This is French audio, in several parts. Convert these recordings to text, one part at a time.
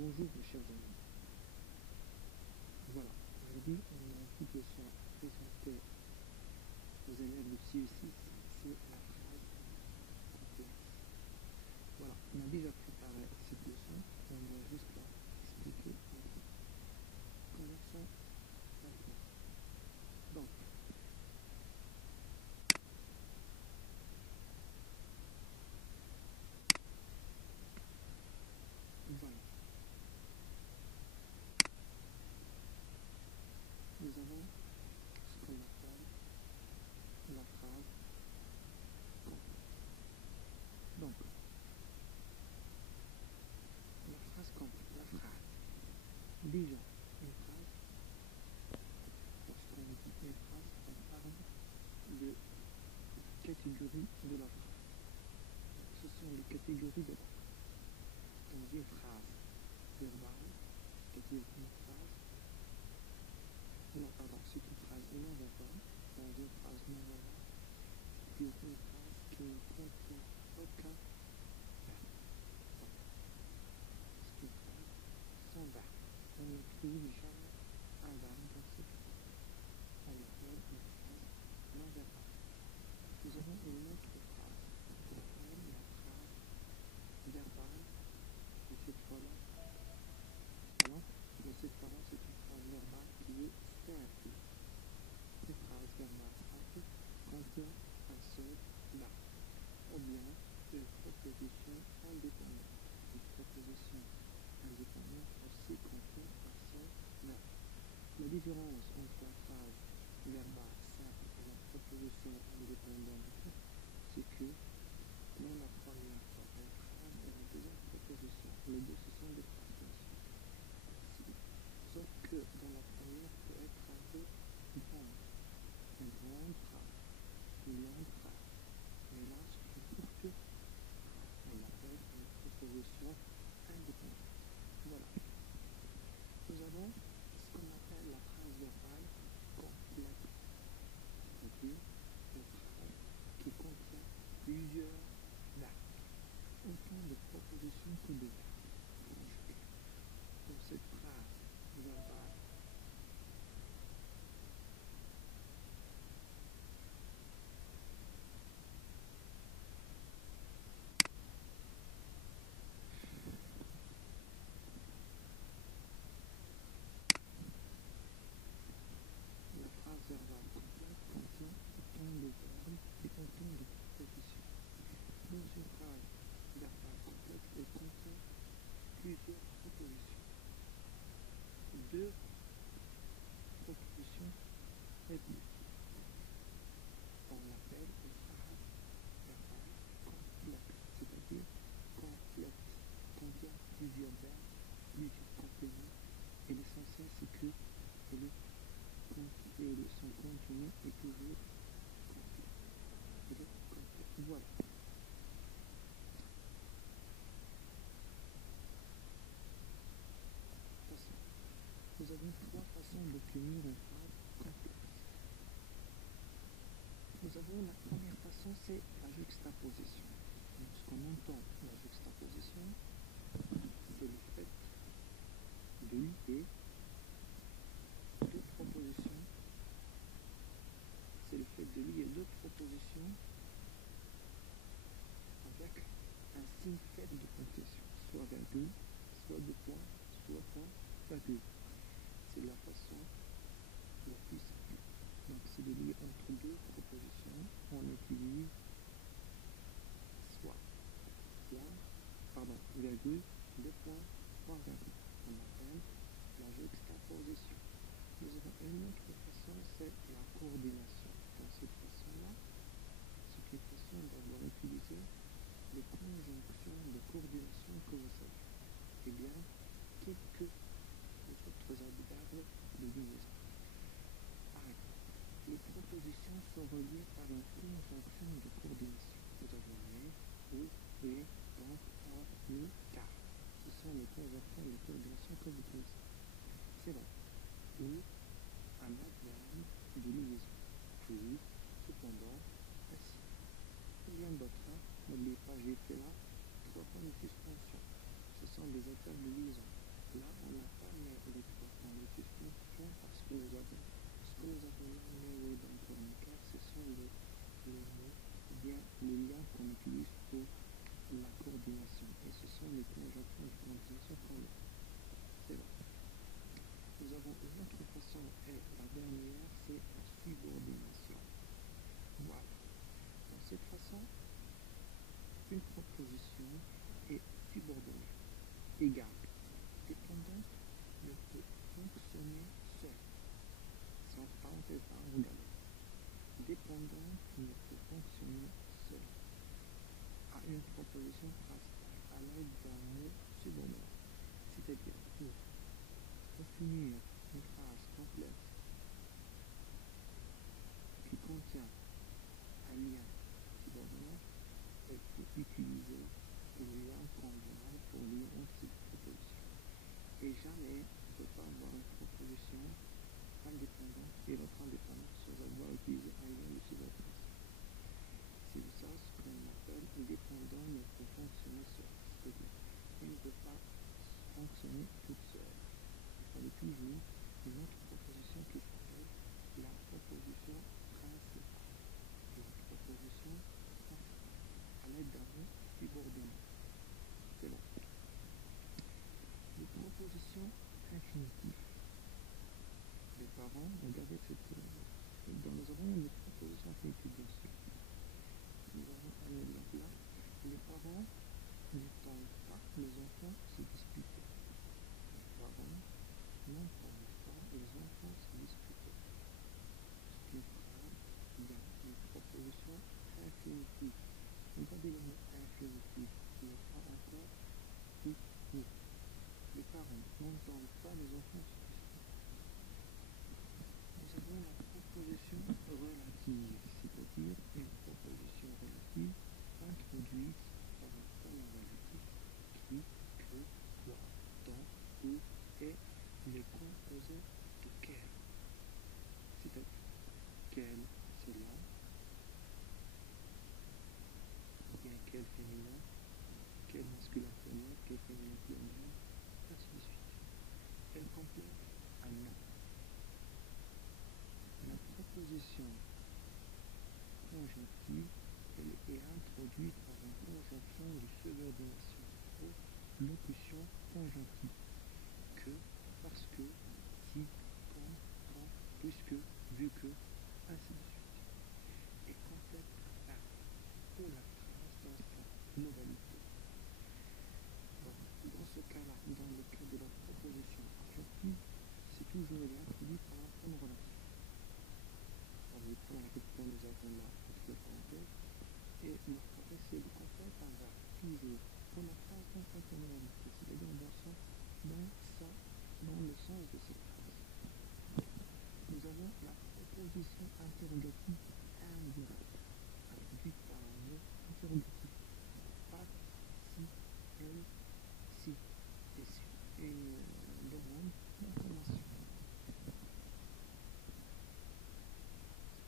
Bonjour mes chers amis. Voilà, aujourd'hui on a une petite leçon à présenter aux élèves de CE6, c'est la phrase complexe. Voilà, on a déjà préparé cette leçon, on doit juste la expliquer maintenant. Commençons maintenant. Donc, voilà. Nous avons ce qu'on appelle la phrase complexe. Donc, la phrase complexe, la phrase. Déjà, une phrase, lorsqu'on dit une phrase, on parle de catégorie de la phrase. Ce sont les catégories de la phrase. Dans une phrase verbale, c'est-à-dire une phrase, non pardon, c'est une phrase non verbale, dans une phrase non verbale, c'est une phrase qui ne contient aucun verbe. C'est une phrase sans verbe. On n'utilise jamais un verbe dans cette phrase. On appelle une phrase non verbale. Nous avons une autre phrase qu'on appelle la phrase verbale, et cette fois-là, c'est une phrase verbale qui est simple. Une phrase verbale simple contient un seul verbe, ou bien une proposition indépendante. Une proposition indépendante aussi contient un seul verbe. La différence entre la phrase verbale simple et la proposition indépendante, c'est que dans la première phrase et la deuxième proposition, les deux ce sont des phrases bien sûr. Sauf que dans la première peut être un peu grande, une grande phrase, une longue phrase. Mais là, c'est une courte phrase. On l'appelle une proposition indépendante. Voilà. Nous avons ce qu'on appelle la phrase verbale complète, c'est-à-dire une phrase qui contient plusieurs verbes, autant de propositions que de verbes conjugués. Dans cette phrase verbale, complète contient autant de verbes et autant de propositions. Dans une phrase verbale complète, elle contient plusieurs propositions. Deux propositions et plus. On l'appelle une phrase verbale complète, c'est-à-dire complète, contient plusieurs verbes, plusieurs compléments, et l'essentiel c'est que son contenu est toujours complet. Voilà. Nous avons trois façons d'obtenir une phrase complexe. Nous avons la première façon, c'est la juxtaposition. Donc, ce qu'on entend la juxtaposition, c'est le fait de lier deux propositions. C'est le fait de lier deux propositions avec un signe faible de ponctuation, soit virgule, soit deux points, soit point, virgule. C'est la façon la plus simple. Donc c'est de lier entre deux propositions, on utilise soit virgule, deux points, point virgule. On appelle la juxtaposition. Nous avons une autre façon, c'est la coordination. Dans cette façon-là, c'est une façon d'avoir utilisé les conjonctions de coordination que vous savez. Eh bien, quelques autres adverbes de liaison. Par exemple, les propositions sont reliées par une conjonction de coordination. Vous avez mais, ou, et, donc, or, ni, car. Ce sont les conjonctions de coordination que vous connaissez. C'est vrai. Ou un adverbe de liaison. Puis, cependant, ainsi. Il y en a d'autres. N'oubliez pas, j'ai fait là 3 points de suspension. Ce sont des adverbes de liaison. Là, on n'a pas les trois points de suspension parce que nous avons ce que nous appelons néodentonica, ce sont les mots, ou bien les liens qu'on utilise pour la coordination. Et ce sont les conjonctions de coordination qu'on a. C'est bon. Nous avons une autre façon, et la dernière, c'est la subordination. Voilà. Dans cette façon, une proposition est subordonnée, égale, dépendante, ne peut fonctionner seule. Sans parenthèse à regarder. Dépendante ne peut fonctionner seule. À une proposition principale, à l'aide d'un mot subordonné. C'est-à-dire pour définir une phrase complexe qui contient un lien subordonné, il faut utiliser le lien conjoint pour lire entre ces propositions. Et jamais on ne peut pas avoir une proposition indépendante et l'autre indépendante sans avoir utilisé un lien de subordination. C'est ça ce qu'on appelle dépendant ne peut fonctionner seul. C'est-à-dire elle ne peut pas fonctionner toute seule. Il fallait toujours une autre proposition qui s'appelle la proposition principale. La proposition principale à l'aide d'un mot subordonné. C'est bon. Les propositions infinitives. Les parents, regardez cette. Nous avons une proposition infinitives, bien sûr. Nous avons un exemple là. Les parents n'entendent pas les enfants se disputer. Les parents n'entendent pas les enfants se disputer. C'est une phrase, il y a une proposition infinitive. Regardez le mot infinitif, il n'est pas encore oui, oui. Les parents n'entendent pas les enfants se disputer. Nous avons la proposition relative, c'est-à-dire une proposition relative introduite par un pronom relatif qui, que, quoi, dont, où et les composés de quel. C'est-à-dire quel, c'est là, ou bien quel féminin, quel masculin pluriel, quel féminin pluriel, ainsi de suite. Elle complète un nom. La proposition conjonctive, elle est introduite par une conjonction de subordination ou locution conjonctive. Que, parce que, si, quand, puisque, vu que, ainsi de suite. Et complète un verbe ou la phrase dans sa globalité. Donc, dans ce cas-là, dans le cas de la proposition affective, c'est toujours introduit par un pronom relatif. On va prendre la question, nous avons là entre parenthèses, et le français c'est le complète un verbe, toujours, pour la phrase dans sa globalité, c'est-à-dire dans le sens de cette phrase. Nous avons la proposition interrogative indirecte, introduite par un mot interrogatif. Pas, si, elle, si, et demande d'information.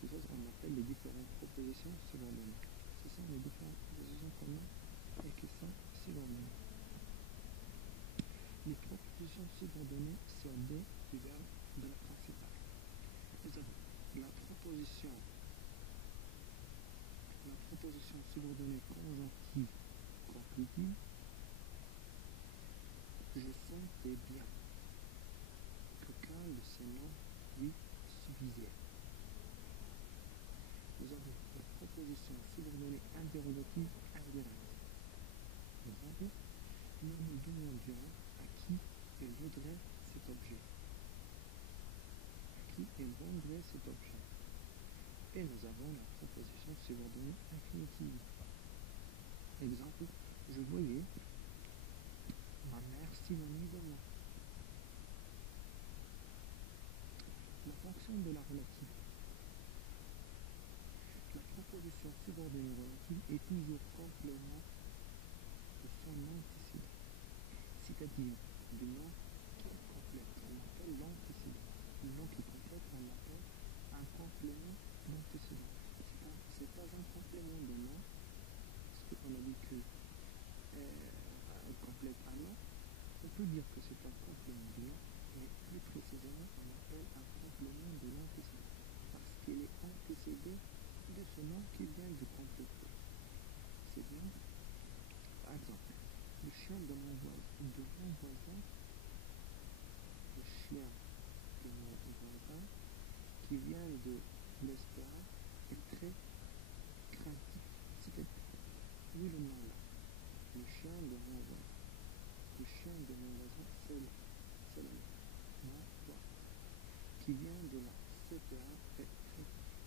C'est ça qu'on appelle les différentes propositions subordonnées. Ce sont les différentes propositions qu'on a et qui sont subordonnées. Les propositions subordonnées sur des du verbe de la principale. Nous avons la proposition subordonnée conjonctive conclusive. Je sentais bien qu'aucun de ces noms lui suffisait. Nous avons la proposition subordonnée interrogative indirecte. Nous avons nous nous demandions à qui elle voudrait cet objet. À qui elle vendrait cet objet. Et nous avons la proposition subordonnée infinitive. Exemple, je voyais ma mère synonyme de moi. La fonction de la relative. La proposition subordonnée relative est toujours complément de son antécédent, c'est-à-dire du nom qui complète. On appelle l'antécédent. Le nom qui complète, on appelle un complément d'antécédent. C'est pas un complément de nom, parce qu'on a dit que complète un nom. On peut dire que c'est un complément de lien, mais plus précisément, on appelle un complément de l'antécédent, parce qu'il est antécédé de ce nom qui vient de compléter. C'est bien. Par exemple, le chien de mon voisin, le chien de mon voisin, qui vient de l'espérance, est très craintif. C'est-à-dire, oui le nom là, le chien de mon voisin. Le chien de mon voisin, c'est le nom, toi, qui vient de la CPA,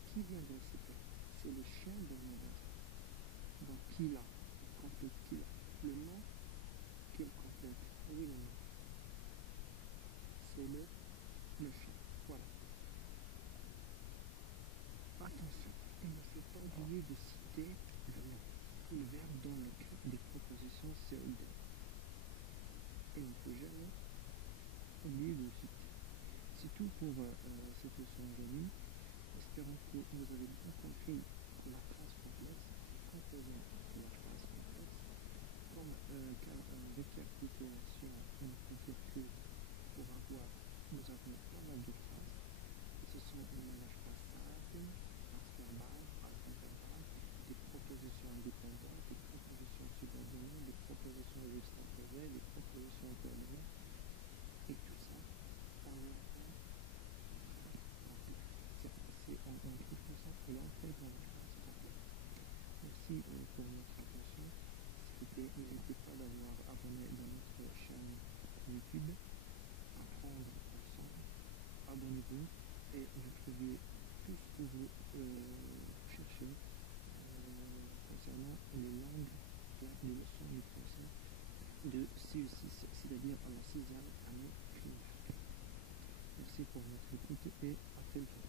qui vient de la CPA, c'est le chien de mon voisin. Donc, qui l'a, complète qui l'a, le nom qu'il complète, oui le nom, c'est le chien, voilà. Attention, il ne faut pas oublier de citer le nom ou le verbe dans le cas des propositions COD. Il ne faut jamais oublier de le citer. C'est tout pour cette leçon aujourd'hui. Espérons que vous avez bien compris la phrase complexe, les composants de la phrase complexe. Comme récapitulation, on peut dire que pour avoir, nous avons pas mal de phrases. Ce sont un langage passable, phrase verbale, phrase intervalle, des propositions indépendantes, des propositions subordonnées, des propositions juxtaposées, des propositions coordonnées, et tout ça en même temps. On trouve tout ça et on fait dans la classe complète. Merci pour votre attention. N'hésitez pas d'avoir abonné dans notre chaîne YouTube. Apprendre ensemble. Abonnez-vous et retrouvez tout ce que vous cherchez concernant les langues, les leçons du français de CE6, c'est-à-dire à la 6e année primaire. Merci pour votre écoute et à très bientôt.